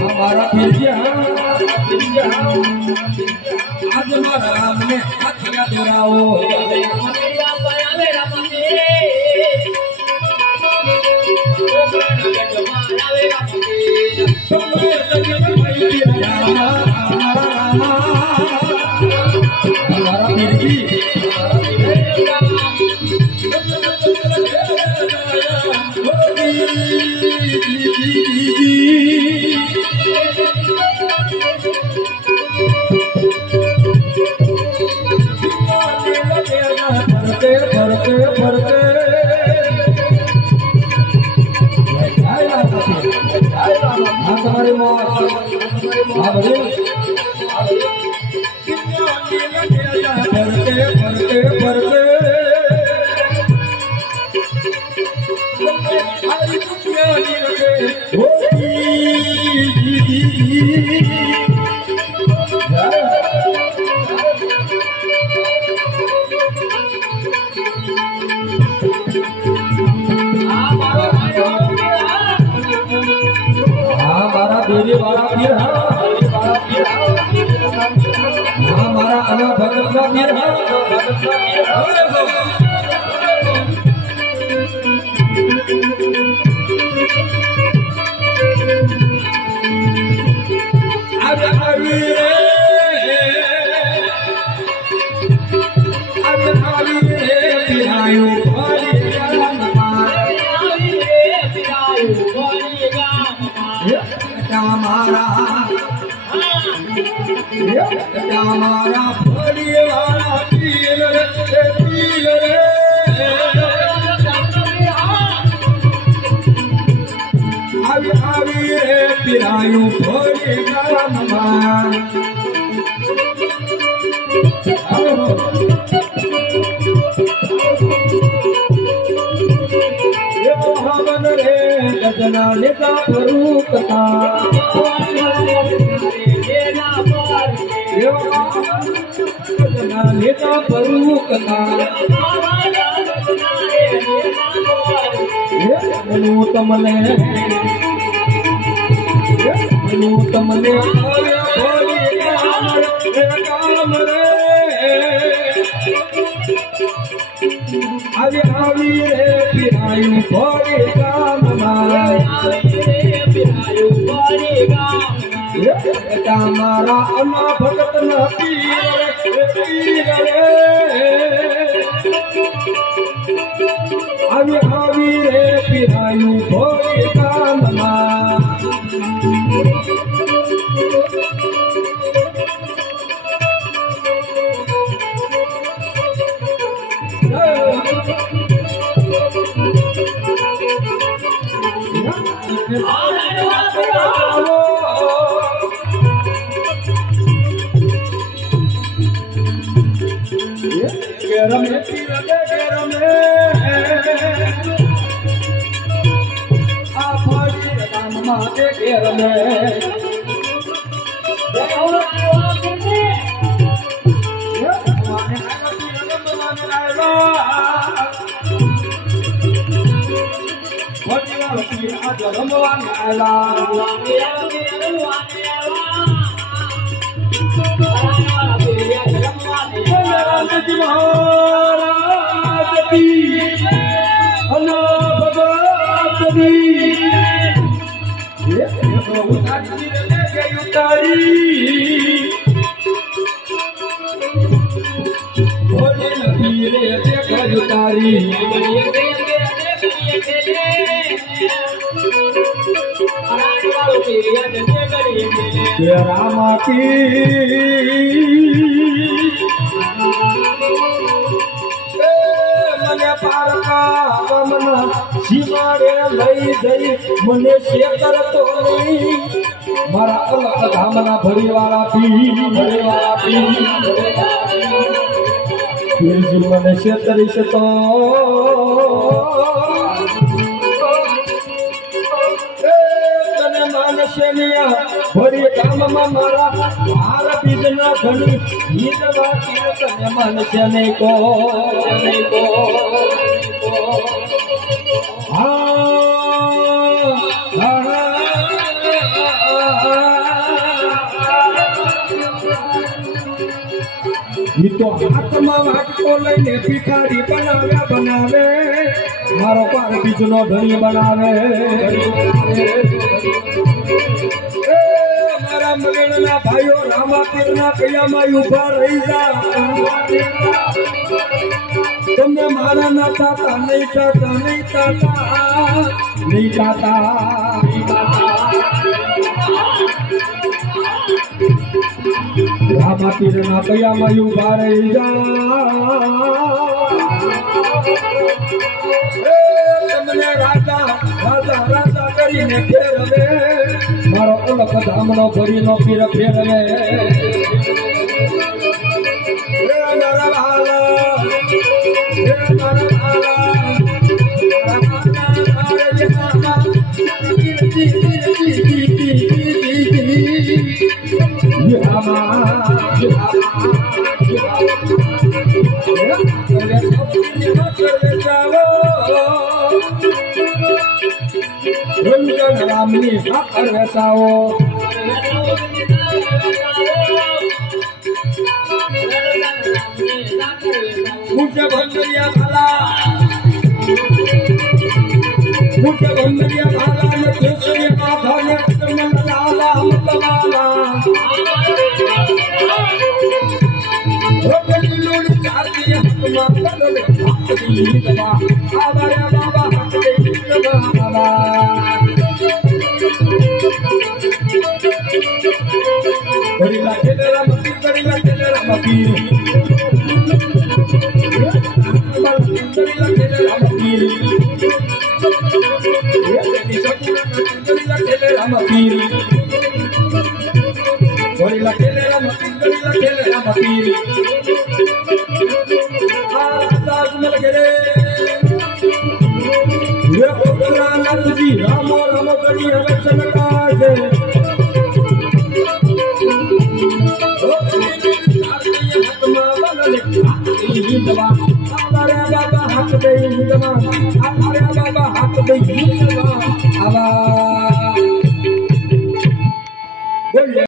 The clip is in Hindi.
हमारा आज मारा हमने हथिया दोराओ हमारा हमारे हमारा अना भगत का वीर है हमारा फड़िए वाला पील रे आवी रे पिरायु फड़िए गामा हवन रे गजना निका फरूकता नेता परूकता तमने काम रे आज आवी रे पिरायु भोरे काम हमारा अना भगत न पीर रे आवी रे पिरायु भोरे काम મને શેતર તો મારા અલગ ધામના ભરીવાળા પી મને શેતરીશ તો તને માનશે ભરી કામમાં મારા बार बीजना धन हीरवा कीर्तन मन जने को तो हाथमा वाटको लईने भिखारी बनावे मारो पार बीजनो धनी बनावे मारा मगणना भाईओ रामा पीરના કયામાં ઊભા રહી जा તમે મારા ના તાતા નહીં તાતા रामा पीરના કયામાં ઊભા રહી जा તમને રાજા કરીને ફેરવે मारो ओलख धामनो भरीनो पीर फेरवे मारा भाला रामनी साकर वैसाओ मुझे भंगरिया भाला न केसरी माथा न कमल लाला मतवाला रोकली लोड चाहती है माता ने हाथी दबा आवारा बाबा हाथी दबा करीला केलेला मती करीला केलेला मती करीला केलेला मती ये देवी सकुना करीला केलेला मती करीला केलेला मती आज मल गेले ये ओकरा नंदजी रामो करी हवे चमकाजे बाबा हाथ दे